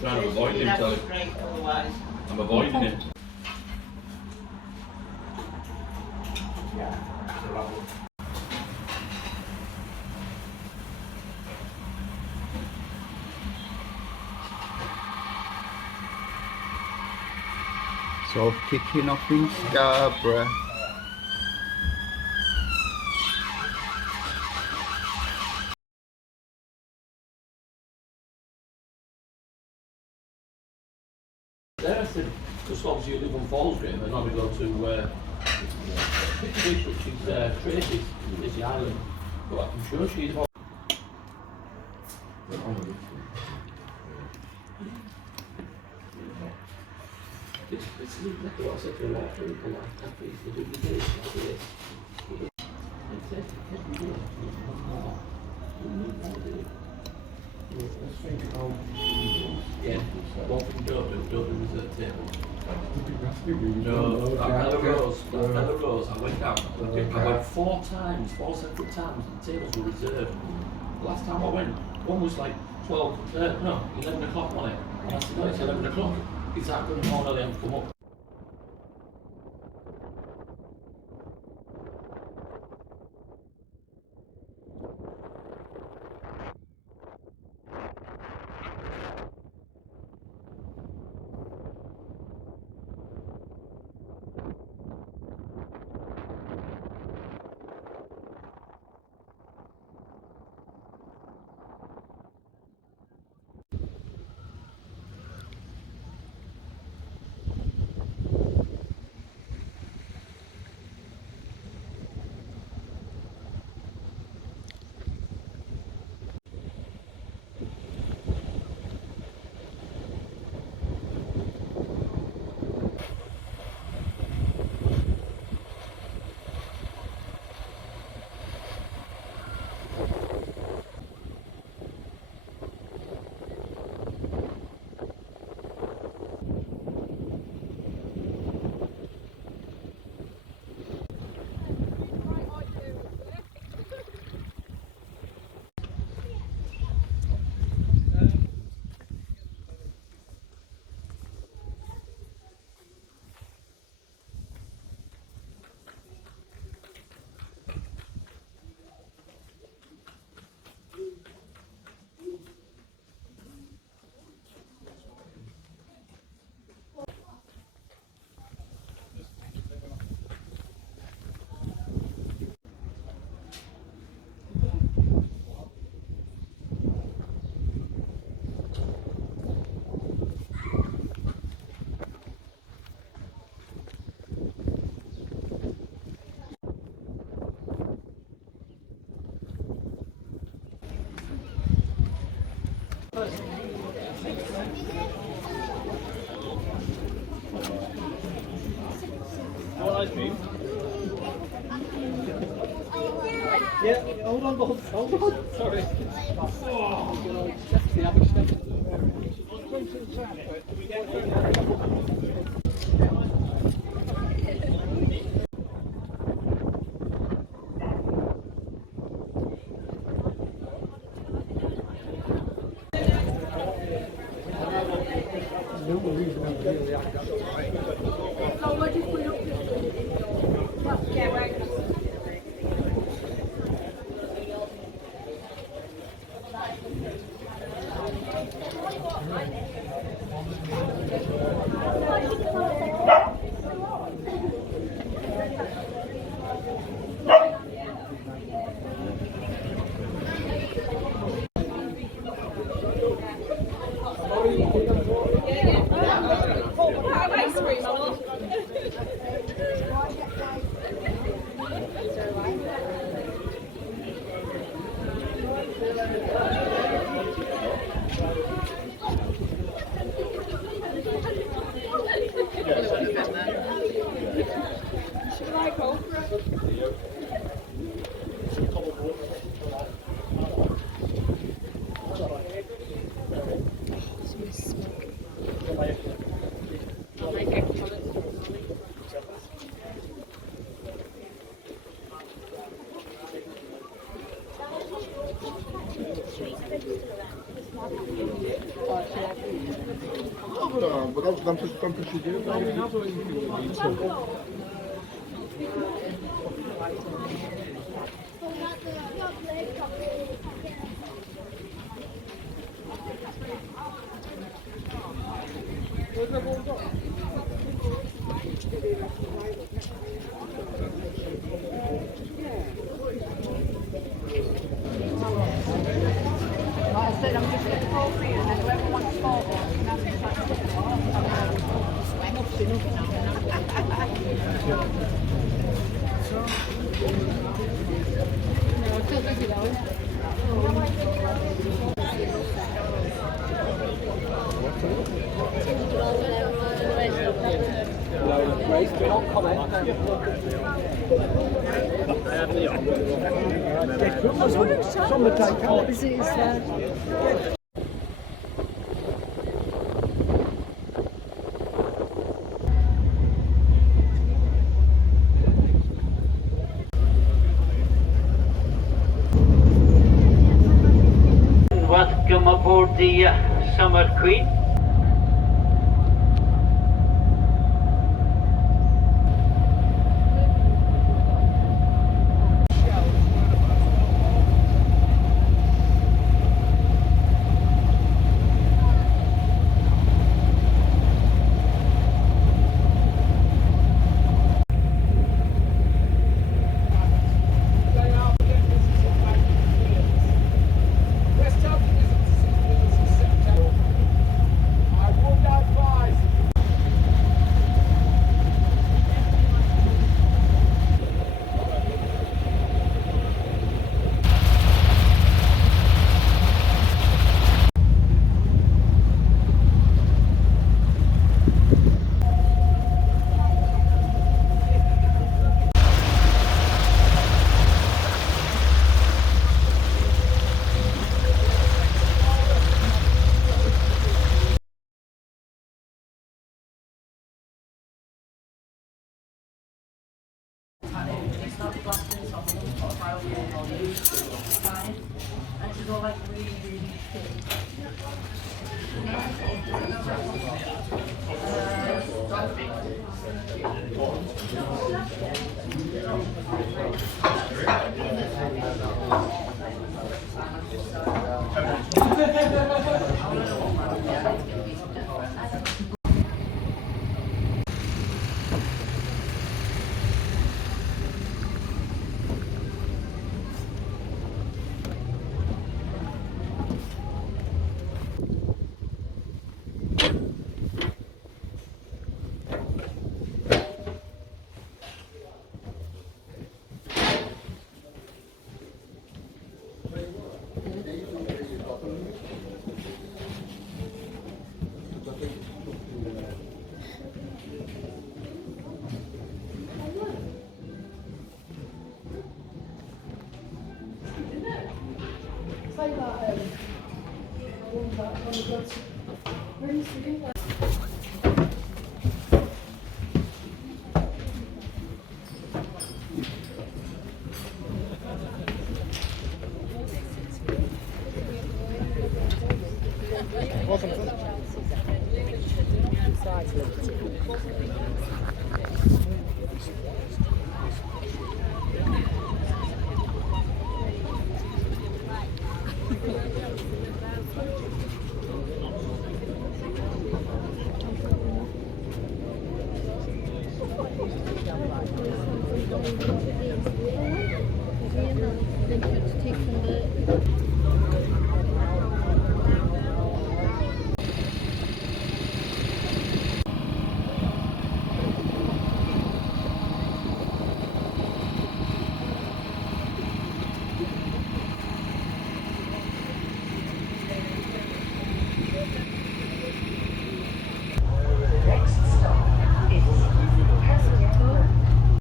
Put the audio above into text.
trying to avoid him, Tally. I'm avoiding him. So kicking off in Scarborough. There, I said, just obviously you live on Fallsgrave and now we go to Which is Tracy's, is the island. But I'm sure she's about. It's exactly what I said to a lot of people like cafes, they do the days like this. Yeah, one from Dublin was at the table. No, that Rose, I went down. I went 4 separate times, and the tables were reserved. Last time I went, one was like 11 o'clock on it. And I said, no, it's 11 o'clock. Is that going to order them come up? Ice cream? Yeah, hold on, boss. Hold on. Sorry. Oh, that's the average step. Dobra, bo dobrze, tam coś się dzieje. Like I said, I'm just getting four for you, and then whoever wants four, can have it. Swing up, swing Welcome aboard the Summer Queen.